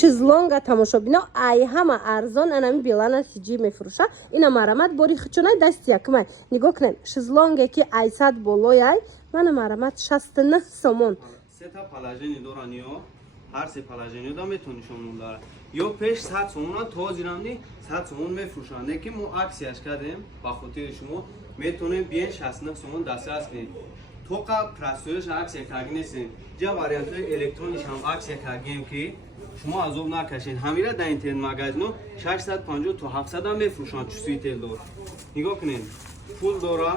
شزلونگ تماشا بینا ای همه ارزان انمی بیلان سیجی میفروشه اینا مرامت باری خچونای دست یکمای نگاه کنین شزلونگی که 800 بالای من مرامت 69 سومون سه تا پلاژنی دورانیو هر سه پلاژنی دا میتونی شما داره یا پیش 100 سومون تا زیرامنی 100 سومون میفروشن که ما عکسش کردیم با خاطر شما میتونیم بیان 69 سومون دسترس کنید توقع پرسویش عکس کردین جا واریانت الکترونیک هم عکس کردیم که شما عذاب نکشین همیشه در اینترنت مغازه 650 تا 700 هم میفروشن چوسی تل دور نگاه کنین پول داره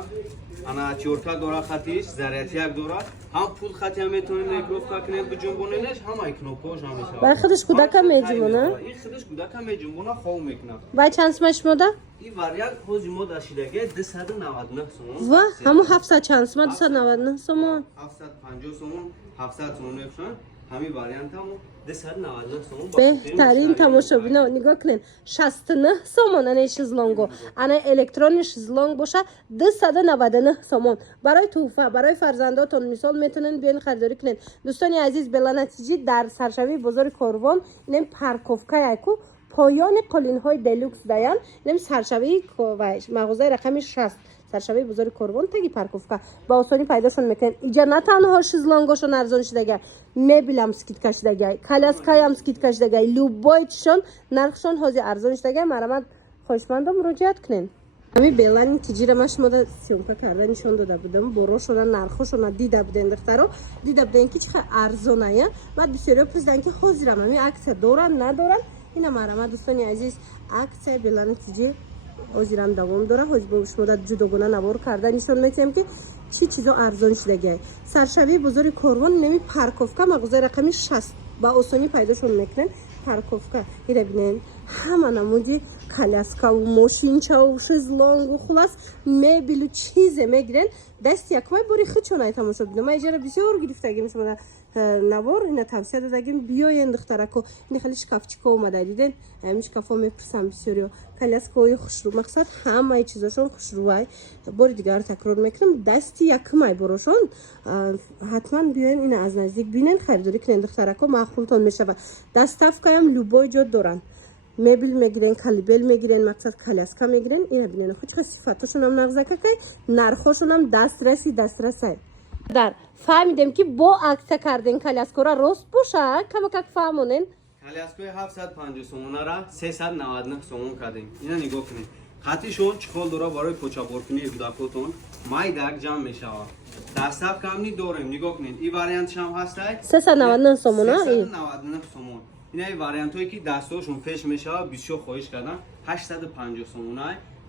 انا چورکا داره خطیش ذرات یک داره هم پول خطی هم میتونین نگروف کنین بجنبوننش هم ایکنوپوش هم میشه و خودش کودک هم میجمونه این خودش کودک هم میجمونه خوب میکنه و چند سمش موده این واریانت خوزی مودا شدگه 299 سومون و همون 700 چند سمه 299 سومون 750 سومون 700 سومون میفروشن همین واریانت هم 299 سومون بهترین تماشابینا نگاه کنین 69 سومون انه شزلونگو انه الکترون شزلونگ باشه 299 سومون برای توفه برای فرزنداتون مثال میتونن بیان خریداری کنین دوستانی عزیز بلا نتیجه در سرشوی بازار کاروان اینم پارکوفکا یکو پایان قالین های دلوکس دایان اینم سرشوی مغازه رقم 60 سرشوی بازار کاروان تگی پارکوفکا با آسانی پیداشون میکنن اینجا نه تنها شزلونگاشون ارزان شدگه مبل هم سکیت کشیدگه کالاسکای هم سکیت کشیدگه لوبایتشون نرخشون هازی ارزان شدگه مرامت خوشمندم مراجعت کنین همین بیلان تجاری ماش ماده سیمپا کرده نشون داده بودم بروشون نرخشون دیده بودن دخترا دیده بودن که چقدر ارزانه بعد بسیاری پرسیدن که حاضرم همین عکس دارن ندارن اینا مرامت دوستانی عزیز عکس بیلان تجاری حاضرم دوام داره حاضر باش ماده جداگانه نوار کرده نشون میتیم که چی چیزا ارزان شدگه سرشوی بازار کاروان نمی پارکوفکا مغازه رقم 60 با آسانی پیداشون میکنن پارکوفکا اینا ببینین همه نمودی کالاسکا و ماشینچا و شزلونگ و خلاص مبل و چیز میگیرن دست یکمای باری خچونای تماشا ببینم من اجاره بسیار گرفتگی مثلا نوار اینا توصیه دادگیم بیاین دخترکو این خیلی شکافچیکا اومده دیدن شکافا میپرسم بسیاری کالاسکای خوشرو مقصد همه چیزاشون خوشروای باری دیگر تکرار میکنم دست یکمای براشون حتما بیاین این از نزدیک ببینن خریداری کنین دخترکو معقولتون میشه دست افکایم لوبای جد دارن مبل میگیرن کالیبل میگیرن مقصد کالاسکا میگیرن اینا ببینن خود چه صفاتشون هم نغزه که نرخشون هم دسترسی در فهمیدم که با عکس کردن کالاسکا را راست باشه کم فهمونین کالاسکای 750 سومون را 399 سومون کردیم اینا نگاه کنید خطیشون چخال داره برای پوچا بردنی کودکاتون مای دک جمع میشه دستف کمی داریم نگاه کنید این واریانتش هم هست 399 سومون 399 سومون اینا این واریانت هایی که دستاشون پیش میشه بسیار خواهش کردن 850 سومون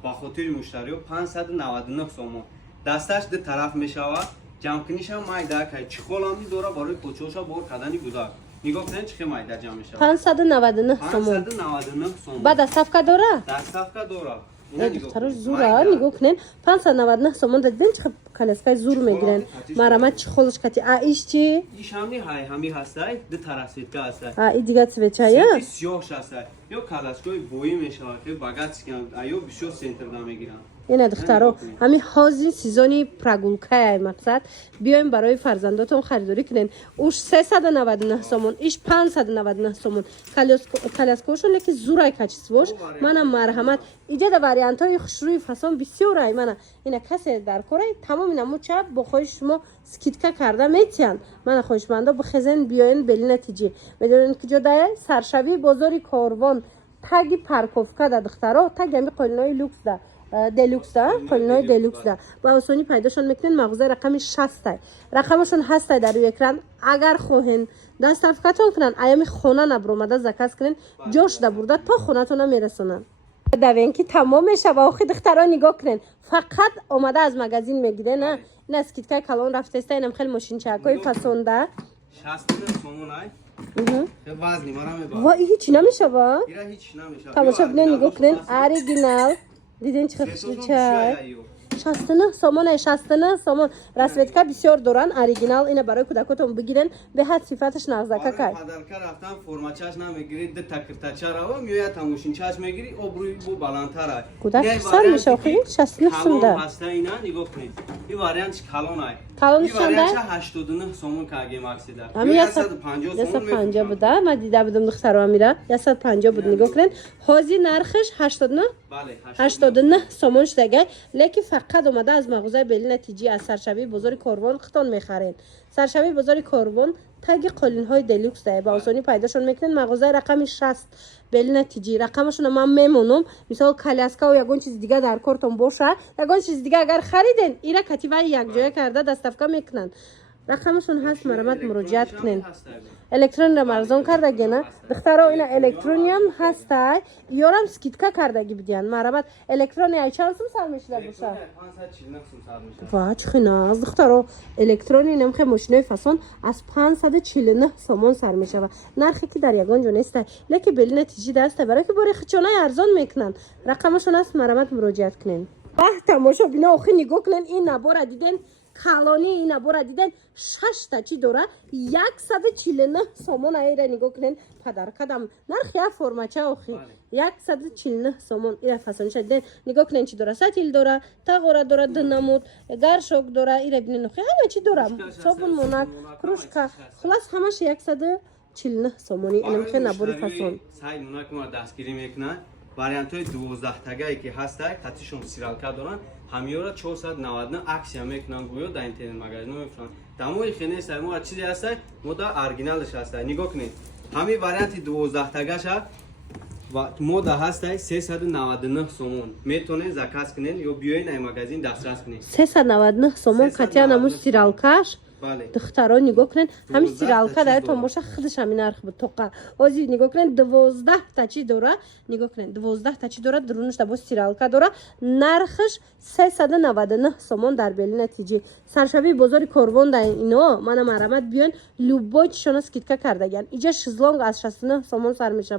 با خاطر مشتری 599 سومون دستش ده طرف میشه جمع کنیش هم مایده که چخال هم داره برای پوچوشا بار کردنی کودک نگاه کنید چه مایده جمع میشه 599 سومون 599 سومون بعد دستفکا داره دستفکا داره دخترش زوره نگاه کنین 599 سومون دادن چه کالاسکای زور میگیرن مرامت چه خالش کتی ایش چی ایش همین های همی هستای ده طرفیت که هستای ای دیگه سویچایه سیاهش هستای یا کالاسکای بویی میشه که باگت کن ایو بسیار سنتر نمیگیرن اینا دخترها همین حاضی سیزونی پراگولکای مقصد بیایم برای فرزنداتون خریداری کنین اوش 399 سومون ایش 599 سومون کالاسکوشون که زورای کچیس باش منم مرحمت ایجاد واریانت های خوشروی فسان بسیار ای منم اینا کسی در کره تمام اینا مو چپ با خودش شما سکیتکا کرده میتین من خوشمندا بخزن بیاین بلی نتیجه میدونین که جدای سرشوی بازار کاروان تگ پارکوفکا د دخترها تگ می قالینای لوکس ده دلوکس ده قالینای دلوکس ده با آسانی پیداشون میکنین مغازه رقم 60 رقمشون هست در روی اکران اگر خواهین دست افکتون کنن ایام خونه نبرومده زکاس کنین جاش ده برده تا خونتون میرسونن دوین که تمام میشه و آخی دخترها نگاه کنین فقط اومده از مغازین میگیره نه این اسکیتکای کلان رفته است اینم خیلی ماشین چکای پسنده 60 سومون ای وزنی مرا میبا و هیچ نمیشه با اینا هیچ نمیشه تماشا ببینین نگاه کنین اوریجینال دیدین چه خوشگل 69 سومون 69 سومون رسویتکا بسیار دوران اوریجینال اینه برای کودکاتون بگیرن به حد صفاتش نازکه کای پدرکا رفتن فرماچاش نمیگیری ده تکرتچا رو میویا تموشینچاش میگیری ابروی بو بالانتره کودک سال میشه آخه 69 سومده هسته اینا نگاه کنید این واریانت کالونای کالون این واریانت چنده 89 سومون کاگه ماکسیدا همین 150 سومون 150 بوده من دیده بودم دخترها میره 150 بود نگاه کنین حاضی نرخش 89 بله 89 سومون شده لیکن فقط اومده از مغازه بلی نتیجی از سرشوی بزرگ کاروان خطان میخرین سرشوی بزرگ کاروان تگ قالین های دلوکس ده با آسانی پیداشون میکنین مغازه رقم 60 بلی نتیجی رقمشون من میمونم مثلا کالاسکا و یگون چیز دیگه در کارتون باشه یگون چیز دیگه اگر خریدین اینا کتیبه یک جای کرده دستفکا میکنن رقمشون هست مرمت مراجعت کنین الکترون را مرزون کردگی نه دخترها اینا الکترونیم هسته یارم سکیتکا کردگی بدین مرمت الکترونی ای چند سوم سر میشه باشه 549 سوم سر میشه واه چه ناز دخترها الکترونی نمخه ماشینای فسون از 549 سومون سر میشه و نرخی که در یگان جو نیسته لیکن بلی نتیجه دسته برای که باری خچونه ارزان میکنن رقمشون هست مرمت مراجعت کنین واه تماشا بینا آخه نگاه کنین این نباره دیدن کالونی این نباره دیدن 6 تا چی دوره 149 سومون ایره نگاه کنین پدر کدام نرخ یا فرماچه آخی 149 سومون ایره فسان شده نگاه کنین چی دوره ساتیل دوره تاغوره دوره دنمود گرشوک دوره ایره بینین آخی همه چی دوره صابون مونک کروشکا خلاص همش 149 سومونی اینم که نبوری فسان سعی مونک ما دستگیری میکنن واریانت های 12 تگایی که هسته قطعشون سیرالکا دارن همیورا 499 اکسیا میکنن گویا در اینترنت مگازین میفروشن تمام خینه سرمو چیزی هسته مدا اورجینالش هسته نگاه کنید همین واریانت 12 تگاش و مودا هسته 399 سومون میتونه زکات کنین یا بیاین این مگازین دسترس کنین 399 سومون قطعا نمو سیرالکاش بله دخترها نگاه کنین همین سیرالکا در تماشا خودش همین نرخ بود توقع وازی نگاه کنین 12 تا چی دوره نگاه کنین 12 تا چی دوره درونش تا با سیرالکا دوره نرخش 399 سومون در بلی نتیجه سرشوی بزرگ کاروان در اینو من مرمت بیان لوبوی چشون سکیتکا کردگن اینجا شزلونگ از 69 سومون سر میشه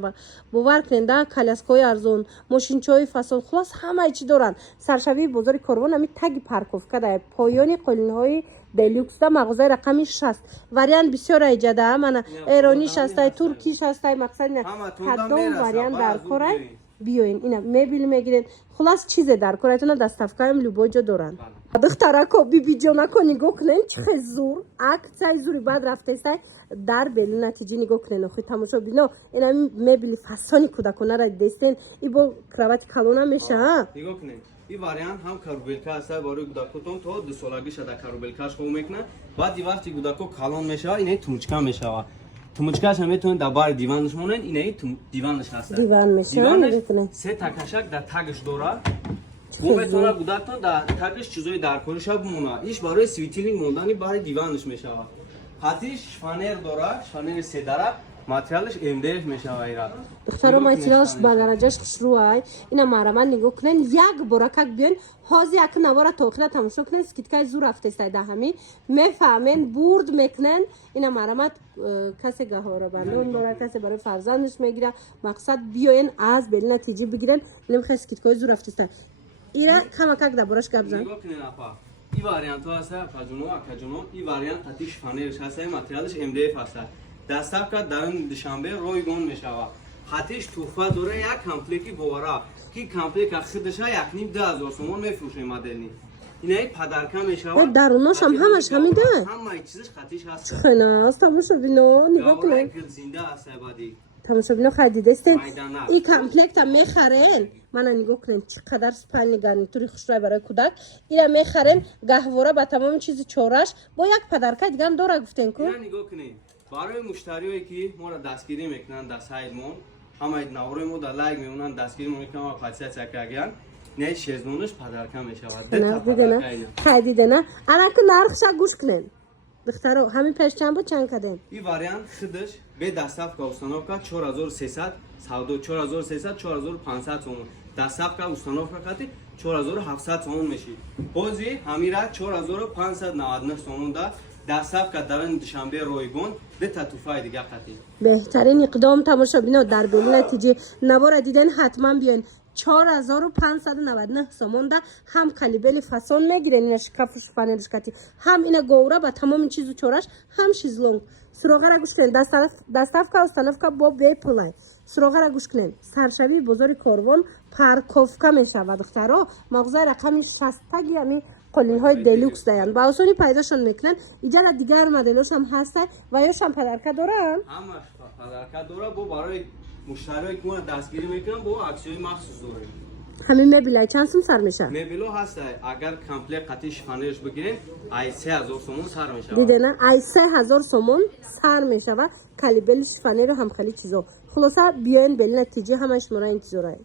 باور کنین ده کالاسکای ارزون ماشینچای فسون خلاص همه چی دارن سرشوی بزرگ کاروان همین تگ پارکوفکا در پایانی قالین های دلوکس دا مغازه رقم 60 وریان بسیار ایجاده من ایرانیش هسته ترکیش هسته مقصد نه کدام وریان در کره بیاین اینا میبینی میگیرین خلاص چیز در کرهتون دستفکایم لوبوجو دارن دخترا کو بی بی جونا کو نگاه کنین چه زور عکس زوری بعد رفته است در بلی نتیجه نگاه کنین خود تماشا بینو اینا میبینی فسانی کودکونه را دستین ای با کراوات کالونا میشه نگاه کنین این واریانت هم کاروبلکا هست برای گوداکوتون تا 2 سالگی شده کاروبلکاش خوب میکنه بعد وقتی گوداکو کالون میشه اینه تومچکا میشه تومچکاش هم میتونه در بار دیوانش مونن اینه دیوانش هست دیوان میشه میتونه سه تکشک در تگش دوره و میتونه گوداکتون در تگش چیزای در کارش بمونه ایش برای سویتیلینگ موندنی برای دیوانش میشه خاطیش فانر دوره فانر سه دره ماتریالش امدف میشه وایرا دخترها ماتریالش با درجهش شروعه اینا مرمت نگاه کنن یک برکک بیان هازی یک نوارا توخیره تماشا کنن سکیتکای زور رفته است ده همین میفهمن برد میکنن اینا مرمت کسی گهواره بندون داره کسی برای فرزندش میگیره مقصد بیاین از بل نتیجه بگیرن نمیخواد سکیتکای زور رفته است اینا کمک در برش گبزن نگاه کنین اپا این واریانت ها هست کاجونو این واریانت تاتیش فانرش هست ماتریالش امدف هست دستاب که در دوشنبه رویگون میشود خطیش توفه دوره یک کمپلیکی بوارا کی کمپلیک خودش یک نیم 10,000 سومون میفروشه مدرنی اینا یک پدرکا میشود دروناش هم همش همیده همه چیزش خطیش هست خلاص تماشا بینو نگاه کنین زنده هست بعدی تماشا بینو خریده استین این کمپلیکت هم میخرین من نگاه کنین چقدر سپل نگرن توری خوشرای برای کودک اینا میخرین گهواره با تمام چیز چورش با یک پدرکا دیگه هم دوره گفتین کو نگاه کنین برای مشتریایی که ما را دستگیری میکنن در سایتمون همه نوروی ما در لایک میمونن دستگیری میکنن و خاصیت چکاگیان نه شزنونش پدرکا میشود نه دیگه نه خریده نه انا که نرخش گوش کنین دخترو همین پیش چند بود چند کدیم این واریانت خودش به دستاف کا установка 4300 سودو 4300 4500 سومون دستاف کا установка کاتی 4700 سومون میشه بازی همیرا 4599 سومون دا دستاف کا درن دوشنبه رویگون به تطوفای دیگه قطعی بهترین اقدام تماشا بینو در بین نتیجه نوار دیدن حتما بیاین 4599 سومون ده. هم کلیبل فاسون میگیرن اینا شکافش فانلش کاتی، هم اینا گوره با تمام این چیزو چورش، هم شیزلونگ. سراغه را گوش کنین، دستاف که استناف که با بی پلای. سراغه را گوش کنین، سرشوی بزرگ کاروان پارکوفکا میشود دخترها. مغازه رقمی 60 یعنی قلین های دلوکس دارن. با آسونی پیداشون میکنن. اینجا دیگر مدلش هم هسته و یاش هم پدرکه دارن. همش پدرکه داره، با برای مشتریایی که ما دستگیری میکنن با اکسیون مخصوص داره. همین مبلای چند سوم سر میشه؟ مبلو هست، اگر کامپلت قطعی شفانرش بگیرین ای 3000 سومون سر میشه. دیدن ای 3000 سومون سر میشه و کلیبل شفانر هم خیلی چیزا. خلاصه بیاین بل نتیجه همش مرا انتظاره.